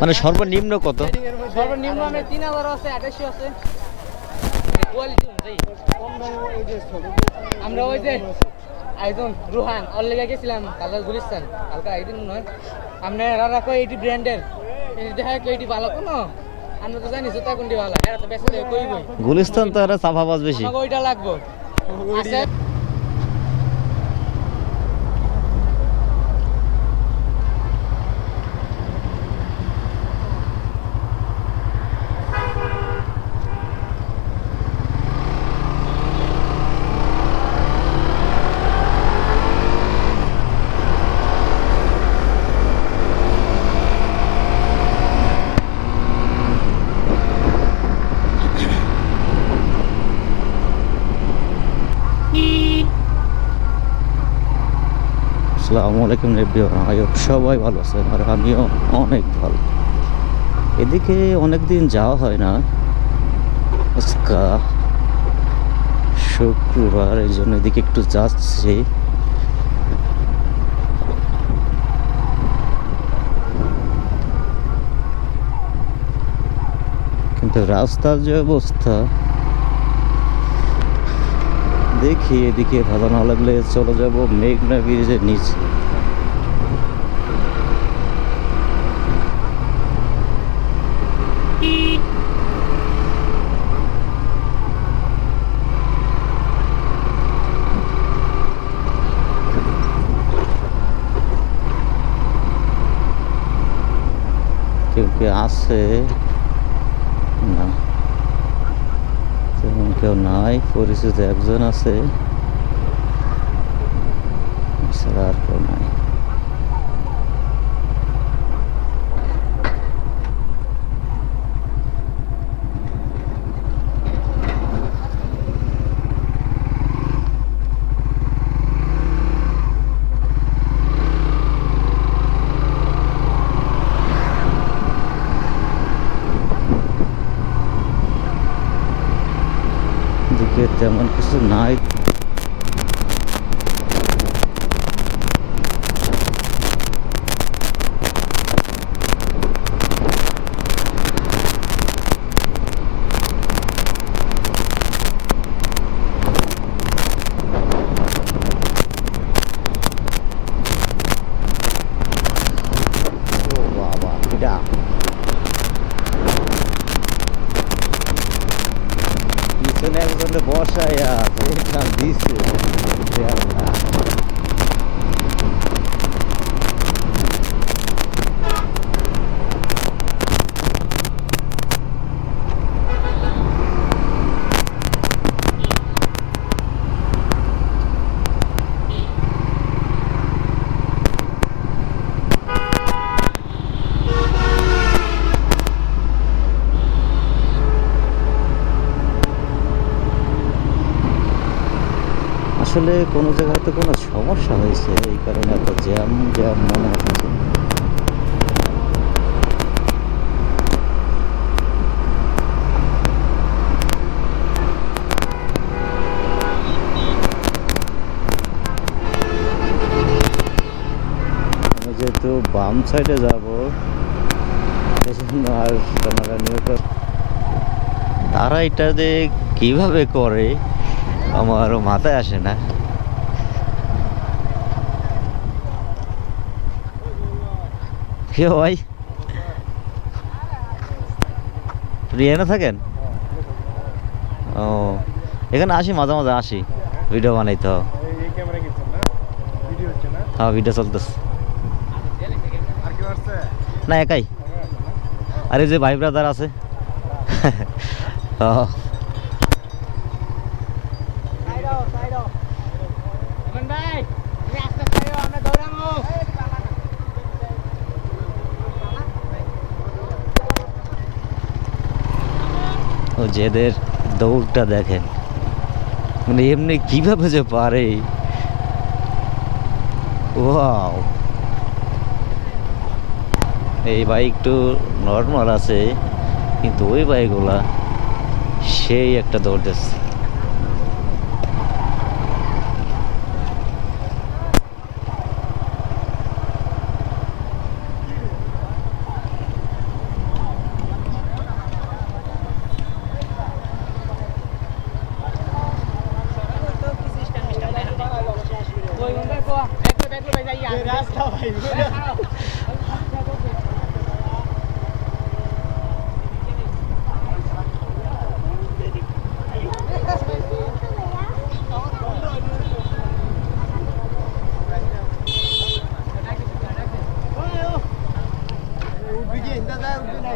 মানে সর্বনিম্ন কত? সর্বনিম্ন আমার 3000 আছে 2800 আছে কোয়ালিটি অনুযায়ী। আমরা ওই যে একজন রুহান ওর লেগে গেছিলাম কালকে গুলিস্তান, কালকে একদিন নয় আমরা এরা কই এটি ব্র্যান্ডের দেখা এটি ভালো কোনো আমরা তো জানি জুতা কোনটি ভালো এরা তো বেশি কই বই গুলিস্তান তো এরা চাপাবাজ বেশি। আমাকে ওইটা লাগবে আছে। আসসালামু আলাইকুম এভরিওয়ান, আই হোপ সবাই ভালো আছেন আর আমিও অনেক ভালো। এদিকে অনেকদিন যাওয়া হয় না, আজকে শুক্রবার, এই জন্য এদিকে একটু যাচ্ছি। কিন্তু রাস্তার যে অবস্থা দেখি, এদিকে ভালো না লাগলে চলে যাব মেঘনা ব্রিজের নিচে। কেউ কে আছে না, তেমন কেউ নাই, পরিচিত একজন আছে, এছাড়া আর কেউ নাই। এদিকে তেমন কিছু নাই। ও বাবা, এটা পিছনে একজনে বসাইয়া দেখলাম দিছে। আসলে কোনো জায়গায় তো কোনো সমস্যা হয়েছে, এই কারণে একটা জ্যাম জ্যাম মনে হচ্ছে। আমি যেহেতু বাম সাইডে যাব, সেজন্য আর তারা এটা যে কিভাবে করে আমারও মাথায় আসে না। কে ভাই, আপনি এখানে থাকেন? ও, এখানে আসি, মাঝে মাঝে আসি ভিডিও বানাইতে। হ্যাঁ, ভিডিও চলতেছে। না, একাই। আরে যে ভাই ব্রাদার আছে। ও যেদের দৌড়টা দেখেন, মানে এমনি কিভাবে যে পারে। ওয়াও, এই বাইক একটু নর্মাল আছে, কিন্তু ওই বাইকগুলা সেই একটা দৌড় দিচ্ছে।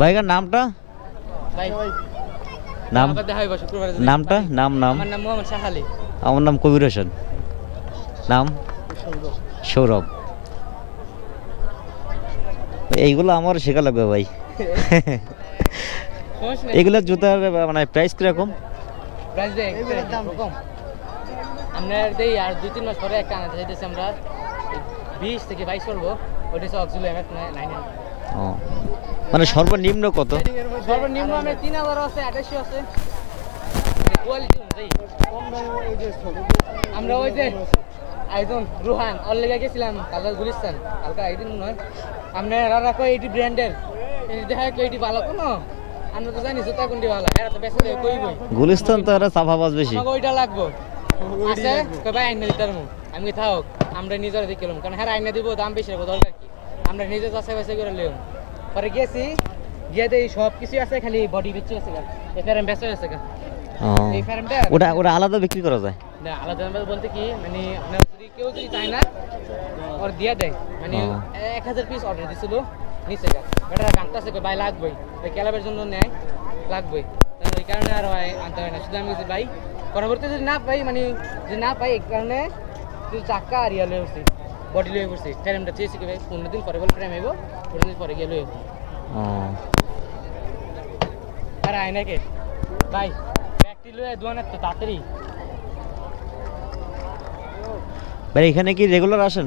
ভাইকার নামটা ভাই নাম আবার দেখা হইব শুক্রবারে যদি নামটা পারি। নাম নাম আমার নাম মোহাম্মদ শাহালি। আমার নাম কবির হোসেন। নাম সৌরভ। এইগুলো আমার শেখা লাগবে ভাই। সমস্যা নেই। এগুলো জুতার মানে প্রাইস কিরকম? প্রাইস দেখ এরকম আমরা দেই আর 2-3 মাস পরে একটা আনাতে চাইতেছি আমরা 20 থেকে 22 করবো। ওটা হচ্ছে অক্সিলো এমএফ 900। ও মানে সর্বনিম্ন কত? সর্বনিম্ন আমরা 3000 আছে 2800 আছে কোয়ালিটি অনুযায়ী। আমরা ওই যে আইজন রুহান ওর লেগে গেছিলাম কালার গুলিস্তান কালকে আইদিন মনে হয়। আপনারা রাখো এইটি ব্র্যান্ডের এই দেখা এইটি ভালো কোনো আমরা তো জানি জুতা কোনটি ভালো এরা তো বেশি কইবই গুলিস্তান তো এরা চাপাবাজ বেশি। আমাকে ওইটা লাগবো আছে কই ভাই আইনা দিতার মু আমি থাক আমরা নিজের দেখিলাম কারণ হ্যাঁ আইনা দিব দাম বেশি রাখবো দরকার কি আমরা নিজে যাচাই বাছাই করে লিও পরে গেছি গিয়ে দেই সব কিছু আছে খালি বডি বিচি আছে গা এই ফেরেম বেঁচে আছে গা ও এই ফেরেমটা ওটা ওটা আলাদা বিক্রি করা যায়? না আলাদা বলতে কি মানে আপনার যদি কেউ যদি চায় না ওর দিয়া দেয় মানে ও। 1000 পিস অর্ডার দিছিল নিচে গা বেটারা কাঁদতেছে ভাই লাগবেই ওই ক্যালাবের জন্য নেয় লাগবেই তাই ওই কারণে আর ভাই আনতে হয় না শুধু আমি বলছি ভাই পরবর্তী যদি না পাই মানে যদি না পাই এই কারণে তুই চাক্কা আর ইয়া লয়ে উঠছি বডি লয়ে উঠছি ফ্রেমটা চেয়েছি কি ভাই 15 দিন পরে বলে ফ্রেম আইব 15 দিন পরে গিয়ে লয়ে ও আর আয় নাকি ভাই ব্যাগটি লয়ে দোয়ানের তো তাড়াতাড়ি ভাই এখানে কি রেগুলার আসেন?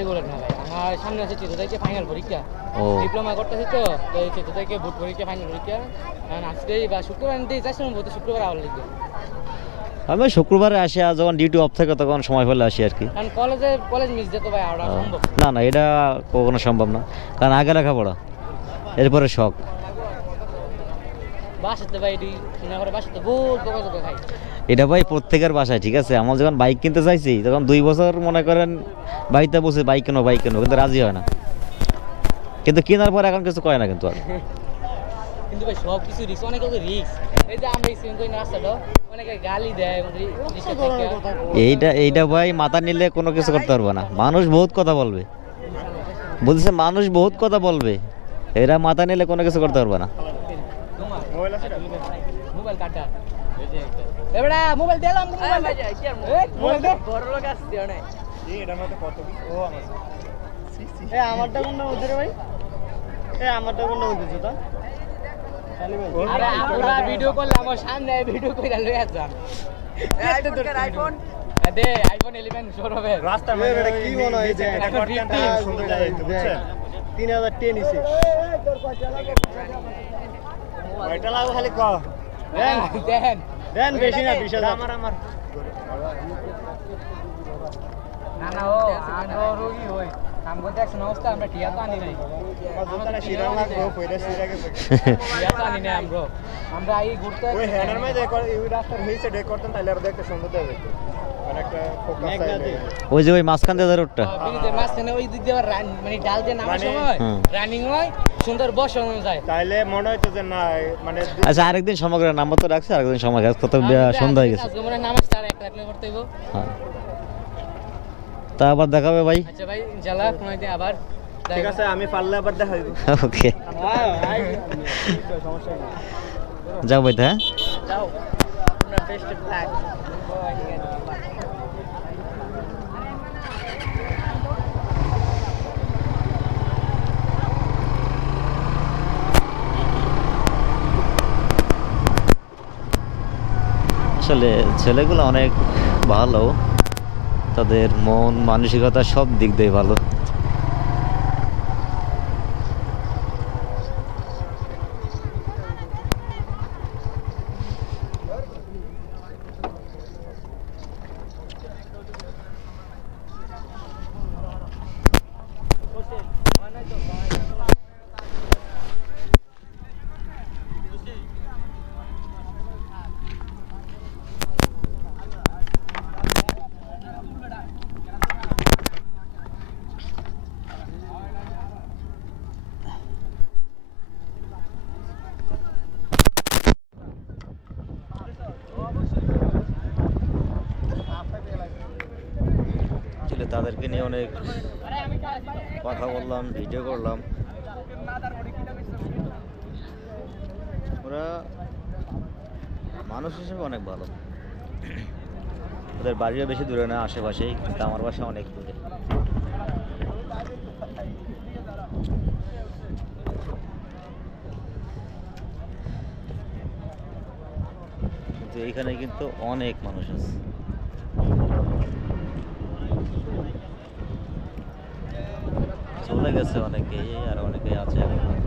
এগুলো না ভাই আমার সামনে আছে চিত্র থেকে ফাইনাল পরীক্ষা ও ডিপ্লোমা করতেছি তো তো এই চিত্র থেকে বুট পরীক্ষা ফাইনাল পরীক্ষা কারণ আজকেই বা শুক্রবার নিতেই চাইছি বলতে শুক্রবার আবার লিখবে আমি শুক্রবারে আসি আর যখন ডিউটি অফ থাকে তখন সময় পেলে আসি আর কি। কারণ কলেজ মিস যেত ভাই আর ও, সম্ভব না না এটা কখনো সম্ভব না কারণ আগে লেখাপড়া এরপরে শখ। বাসাতে ভাই এটি কিনা করে বাসাতে বহুত বকা বকা খাই এটা ভাই প্রত্যেকের বাসায় ঠিক আছে। আমার যখন বাইক কিনতে চাইছি তখন 2 বছর মনে করেন বাড়িতে বসে বাইক কেনো কিন্তু রাজি হয় না, কিন্তু কেনার পর এখন কিছু কয় না কিন্তু আর। কিন্তু ভাই সব কিছু রিস্ক অনেক রিস্ক এই যে আমরা এক্সিডেন্ট করি রাস্তাটা অনেকে গালি দেয় রিস্কের থেকে এইটা ভাই মাথা নিলে কোনো কিছু করতে পারবে না। মানুষ বহুত কথা বলবে, বলছে মানুষ বহুত কথা বলবে, এরা মাথা নিলে কোনো কিছু করতে পারবে না। মোবাইল কাটা এবড়া মোবাইল দিলাম মোবাইল ভাই কি আর মোবাইল দে বড় লোক আসছে অনেক এটার মধ্যে কত পিস ও আমার এ আমারটা কোনটা হচ্ছে রে ভাই? এ আমারটা কোনটা হচ্ছে জুতা? শালি ভাই আরে আমরা ভিডিও করলে আমার সামনে ভিডিও কইরা লইয়া যান আইফোন দে আইফোন 11 সৌরভের রাস্তার এ মধ্যে বেটা কি মনে হয় যে এখন 15 সুন্দর জায়গা একটু বুঝছেন 3000 টেন নিছে। ওইটা লাগবে খালি ক দেন দেন দেন বেশি না 20000 আমার না না ও আনো রোগী হই কাম করতে একশো অবস্থা আমরা টিয়া তো আনি নাই জুতাটা শিরা লাগবে কইরা শিরা গেছে টিয়া তো আনি নাই আমরা এই ঘুরতে ওই হ্যান্ডার মধ্যে ওই রাস্তার হেইছে ডে করতেন তাহলে আর দেখতে সুন্দর দেবে মানে একটা ফোকাস চাইলে ওই যে ওই মাঝখান দিয়ে রোডটা, ব্রিজের মাঝখানে ওই দিক দিয়ে আবার মানে ডাল দিয়ে নামার মানে- সময় হুম। রানিং হয় সুন্দর বসানো যায় তাইলে মনে হইতো যে না মানে আচ্ছা আরেকদিন সময় করে নাম্বার তো রাখছে, আরেকদিন সময় গেছে কত সন্ধ্যা হয়ে গেছে। আজকে মনে হয় নামাজ তার এক রাখলে করতে হইব হ্যাঁ তা আবার দেখাবে ভাই। আচ্ছা ভাই ইনশাআল্লাহ কোনো একদিন আবার ঠিক আছে আমি পারলে আবার দেখা হইব ওকে সমস্যা নেই। যাও ভাই, হ্যাঁ যাও আমরা বেস্ট অফ লাক আসলে ছেলেগুলো অনেক ভালো, তাদের মন মানসিকতা সব দিক দিয়ে ভালো। অনেক কথা বললাম, ভিডিও করলাম। ওরা মানুষ হিসেবে অনেক ভালো। ওদের বাড়িও বেশি দূরে না, আশেপাশেই, কিন্তু আমার বাসা অনেক দূরে। কিন্তু এইখানে কিন্তু অনেক মানুষ আছে। চলে গেছে অনেকেই, আর অনেকেই আছে এখন।